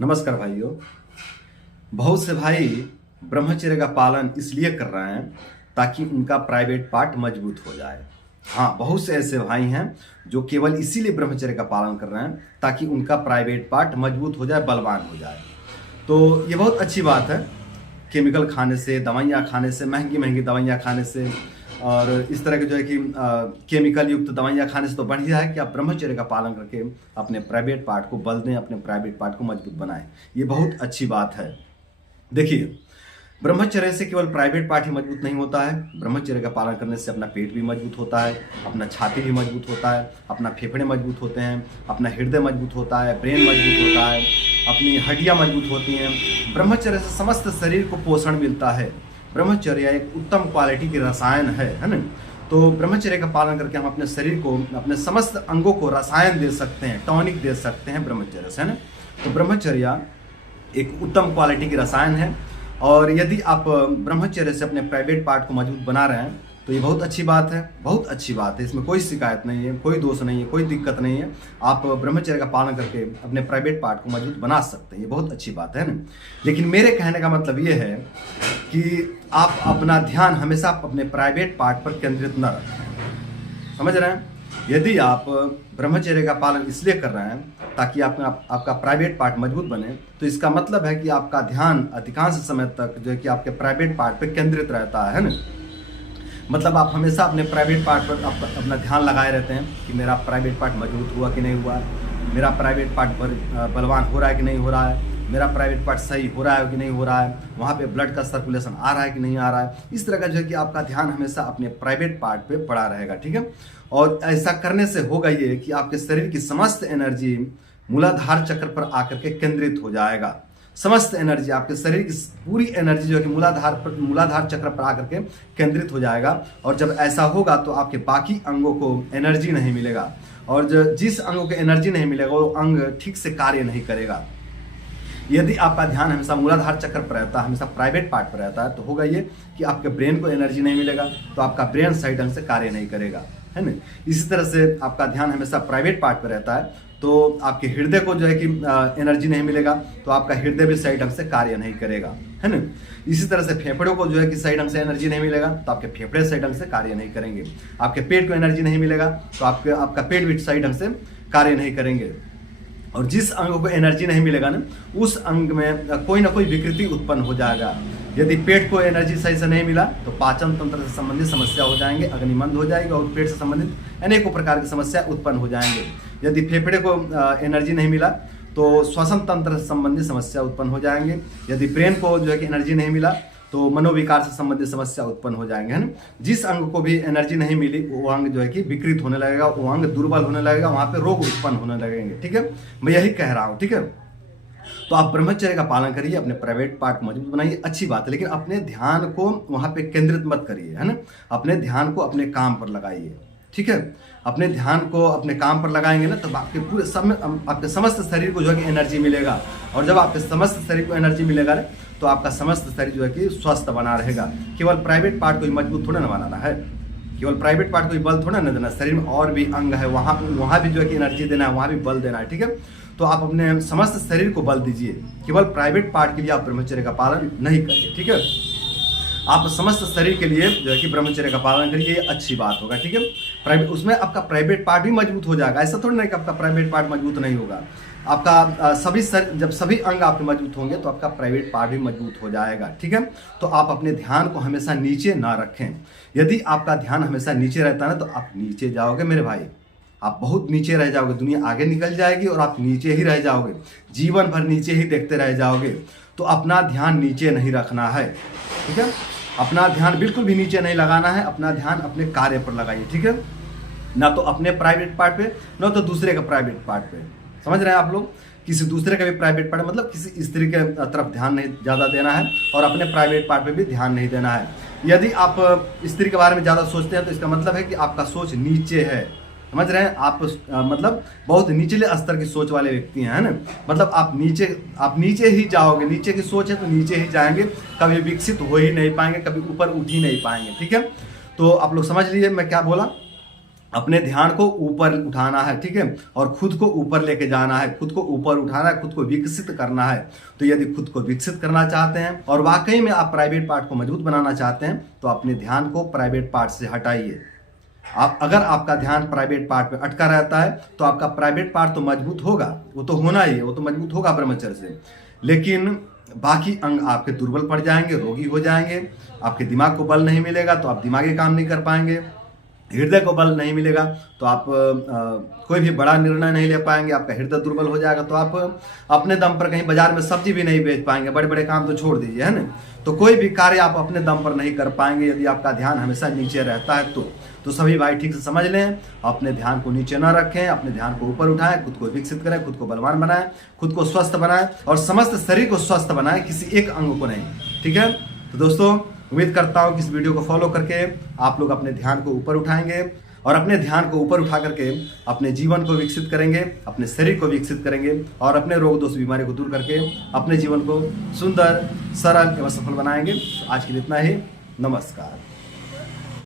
नमस्कार भाइयों। बहुत से भाई ब्रह्मचर्य का पालन इसलिए कर रहे हैं ताकि उनका प्राइवेट पार्ट मजबूत हो जाए। हाँ, बहुत से ऐसे भाई हैं जो केवल इसीलिए ब्रह्मचर्य का पालन कर रहे हैं ताकि उनका प्राइवेट पार्ट मजबूत हो जाए, बलवान हो जाए। तो ये बहुत अच्छी बात है। केमिकल खाने से, दवाइयाँ खाने से, महंगी महंगी दवाइयाँ खाने से और इस तरह के जो है कि केमिकल युक्त दवाइयाँ खाने से तो बढ़िया है कि आप ब्रह्मचर्य का पालन करके अपने प्राइवेट पार्ट को बल दें, अपने प्राइवेट पार्ट को मजबूत बनाएं। ये बहुत अच्छी बात है। देखिए, ब्रह्मचर्य से केवल प्राइवेट पार्ट ही मजबूत नहीं होता है। ब्रह्मचर्य का पालन करने से अपना पेट भी मजबूत होता है, अपना छाती भी मजबूत होता है, अपना फेफड़े मजबूत होते हैं, अपना हृदय मजबूत होता है, ब्रेन मजबूत होता है, अपनी हड्डियां मजबूत होती हैं। ब्रह्मचर्य से समस्त शरीर को पोषण मिलता है। ब्रह्मचर्य एक उत्तम क्वालिटी की रसायन है ना। तो ब्रह्मचर्य का पालन करके हम अपने शरीर को, अपने समस्त अंगों को रसायन दे सकते हैं, टॉनिक दे सकते हैं ब्रह्मचर्य से, है ना। तो ब्रह्मचर्य एक उत्तम क्वालिटी की रसायन है और यदि आप ब्रह्मचर्य से अपने प्राइवेट पार्ट को मजबूत बना रहे हैं तो ये बहुत अच्छी बात है, बहुत अच्छी बात है। इसमें कोई शिकायत नहीं है, कोई दोष नहीं है, कोई दिक्कत नहीं है। आप ब्रह्मचर्य का पालन करके अपने प्राइवेट पार्ट को मजबूत बना सकते हैं, ये बहुत अच्छी बात है ना। लेकिन मेरे कहने का मतलब ये है कि आप अपना ध्यान हमेशा अपने प्राइवेट पार्ट पर केंद्रित न रखें। समझ रहे हैं? यदि आप ब्रह्मचर्य का पालन इसलिए कर रहे हैं ताकि आपका प्राइवेट पार्ट मजबूत बने, तो इसका मतलब है कि आपका ध्यान अधिकांश समय तक जो है कि आपके प्राइवेट पार्ट पर केंद्रित रहता है ना। मतलब आप हमेशा अपने प्राइवेट पार्ट पर अपना ध्यान लगाए रहते हैं कि मेरा प्राइवेट पार्ट मजबूत हुआ कि नहीं हुआ है, मेरा प्राइवेट पार्ट बलवान हो रहा है कि नहीं हो रहा है, मेरा प्राइवेट पार्ट सही हो रहा है कि नहीं हो रहा है, वहाँ पे ब्लड का सर्कुलेशन आ रहा है कि नहीं आ रहा है। इस तरह का जो है कि आपका ध्यान हमेशा अपने प्राइवेट पार्ट पे पड़ा रहेगा, ठीक है। और ऐसा करने से होगा ये कि आपके शरीर की समस्त एनर्जी मूलाधार चक्र पर आकर के केंद्रित हो जाएगा। समस्त एनर्जी, आपके शरीर की पूरी एनर्जी जो है कि मूलाधार चक्र पर आकर के केंद्रित हो जाएगा। और जब ऐसा होगा तो आपके बाकी अंगों को एनर्जी नहीं मिलेगा और जिस अंगों को एनर्जी नहीं मिलेगा वो अंग ठीक से कार्य नहीं करेगा। यदि आपका ध्यान हमेशा मूलाधार चक्र पर रहता है, हमेशा प्राइवेट पार्ट पर रहता है, तो होगा ये कि आपके ब्रेन को एनर्जी नहीं मिलेगा, तो आपका ब्रेन सही ढंग से कार्य नहीं करेगा, है ना। इसी तरह से आपका ध्यान हमेशा प्राइवेट पार्ट पर रहता है तो आपके हृदय को जो है कि एनर्जी नहीं मिलेगा, तो आपका हृदय भी सही ढंग से कार्य नहीं करेगा, है ना। इसी तरह से फेफड़ों को जो है कि सही ढंग से एनर्जी नहीं मिलेगा तो आपके फेफड़े सही ढंग से कार्य नहीं करेंगे। आपके पेट को एनर्जी नहीं मिलेगा तो आपका पेट भी सही ढंग से कार्य नहीं करेंगे। और जिस अंग को एनर्जी नहीं मिलेगा ना, उस अंग में कोई ना कोई विकृति उत्पन्न हो जाएगा। यदि पेट को एनर्जी सही से नहीं मिला तो पाचन तंत्र से संबंधित समस्या हो जाएंगे, अग्निमंद हो जाएगी और पेट से संबंधित अनेकों प्रकार की समस्या उत्पन्न हो जाएंगे। यदि फेफड़े को एनर्जी नहीं मिला तो श्वसन तंत्र से संबंधित समस्या उत्पन्न हो जाएंगे। यदि ब्रेन को जो है कि एनर्जी नहीं मिला तो मनोविकार से संबंधित समस्या उत्पन्न हो जाएंगे, है ना। जिस अंग को भी एनर्जी नहीं मिली वो अंग जो है कि विकृत होने लगेगा, वो अंग दुर्बल होने लगेगा, वहां पे रोग उत्पन्न होने लगेंगे, ठीक है। मैं यही कह रहा हूँ, ठीक है। तो आप ब्रह्मचर्य का पालन करिए, अपने प्राइवेट पार्ट मजबूत बनाइए, अच्छी बात है। लेकिन अपने ध्यान को वहां पे केंद्रित मत करिए, है ना। अपने ध्यान को अपने काम पर लगाइए, ठीक है। अपने ध्यान को अपने काम पर लगाएंगे ना तो आपके पूरे आपके समस्त शरीर को जो है कि एनर्जी मिलेगा। और जब आपके समस्त शरीर को एनर्जी मिलेगा ना तो आपका समस्त शरीर जो है कि स्वस्थ बना रहेगा। केवल प्राइवेट पार्ट को ही मजबूत थोड़ा ना बनाना है, केवल प्राइवेट पार्ट को ही बल थोड़ा ना देना। शरीर में और भी अंग है, वहाँ भी जो है कि एनर्जी देना है, वहाँ भी बल देना है, ठीक है। तो आप अपने समस्त शरीर को बल दीजिए, केवल प्राइवेट पार्ट के लिए आप ब्रह्मचर्य का पालन नहीं करिए, ठीक है। आप समस्त शरीर के लिए जो है कि ब्रह्मचर्य का पालन करिए, ये अच्छी बात होगा, ठीक है। प्राइवेट, उसमें आपका प्राइवेट पार्ट भी मजबूत हो जाएगा। ऐसा थोड़ी ना कि आपका प्राइवेट पार्ट मजबूत नहीं होगा। आपका जब सभी अंग आपके मजबूत होंगे तो आपका प्राइवेट पार्ट भी मजबूत हो जाएगा, ठीक है। तो आप अपने ध्यान को हमेशा नीचे ना रखें। यदि आपका ध्यान हमेशा नीचे रहता है ना तो आप नीचे जाओगे मेरे भाई, आप बहुत नीचे रह जाओगे। दुनिया आगे निकल जाएगी और आप नीचे ही रह जाओगे, जीवन भर नीचे ही देखते रह जाओगे। तो अपना ध्यान नीचे नहीं रखना है, ठीक है। अपना ध्यान बिल्कुल भी नीचे नहीं लगाना है, अपना ध्यान अपने कार्य पर लगाइए, ठीक है। ना तो अपने प्राइवेट पार्ट पे, ना तो दूसरे का प्राइवेट पार्ट पे। समझ रहे हैं आप लोग? किसी दूसरे का भी प्राइवेट पार्ट, मतलब किसी स्त्री के तरफ ध्यान नहीं ज़्यादा देना है और अपने प्राइवेट पार्ट पे भी ध्यान नहीं देना है। यदि आप स्त्री के बारे में ज़्यादा सोचते हैं तो इसका मतलब है कि आपका सोच नीचे है। समझ रहे हैं आप? मतलब बहुत निचले स्तर की सोच वाले व्यक्ति हैं, है ना। मतलब आप नीचे ही जाओगे, नीचे की सोच है तो नीचे ही जाएंगे, कभी विकसित हो ही नहीं पाएंगे, कभी ऊपर उठ ही नहीं पाएंगे, ठीक है। तो आप लोग समझ लीजिए मैं क्या बोला। अपने ध्यान को ऊपर उठाना है, ठीक है, और खुद को ऊपर लेके जाना है, खुद को ऊपर उठाना है, खुद को विकसित करना है। तो यदि खुद को विकसित करना चाहते हैं और वाकई में आप प्राइवेट पार्ट को मजबूत बनाना चाहते हैं तो अपने ध्यान को प्राइवेट पार्ट से हटाइए। आप अगर आपका ध्यान प्राइवेट पार्ट पे अटका रहता है तो आपका प्राइवेट पार्ट तो मजबूत होगा, वो तो होना ही है, वो तो मजबूत होगा ब्रह्मचर्य से, लेकिन बाकी अंग आपके दुर्बल पड़ जाएंगे, रोगी हो जाएंगे। आपके दिमाग को बल नहीं मिलेगा तो आप दिमागी काम नहीं कर पाएंगे, हृदय को बल नहीं मिलेगा तो आप कोई भी बड़ा निर्णय नहीं ले पाएंगे, आपका हृदय दुर्बल हो जाएगा तो आप अपने दम पर कहीं बाजार में सब्जी भी नहीं बेच पाएंगे, बड़े बड़े काम तो छोड़ दीजिए, है ना। तो कोई भी कार्य आप अपने दम पर नहीं कर पाएंगे यदि आपका ध्यान हमेशा नीचे रहता है तो सभी भाई ठीक से समझ लें, अपने ध्यान को नीचे ना रखें, अपने ध्यान को ऊपर उठाएं, खुद को विकसित करें, खुद को बलवान बनाएं, खुद को स्वस्थ बनाएं और समस्त शरीर को स्वस्थ बनाएं, किसी एक अंग को नहीं, ठीक है। तो दोस्तों उम्मीद करता हूँ कि इस वीडियो को फॉलो करके आप लोग अपने ध्यान को ऊपर उठाएंगे और अपने ध्यान को ऊपर उठा करके अपने जीवन को विकसित करेंगे, अपने शरीर को विकसित करेंगे और अपने रोग दोष बीमारी को दूर करके अपने जीवन को सुंदर, सरल एवं सफल बनाएंगे। आज के लिए इतना ही। नमस्कार।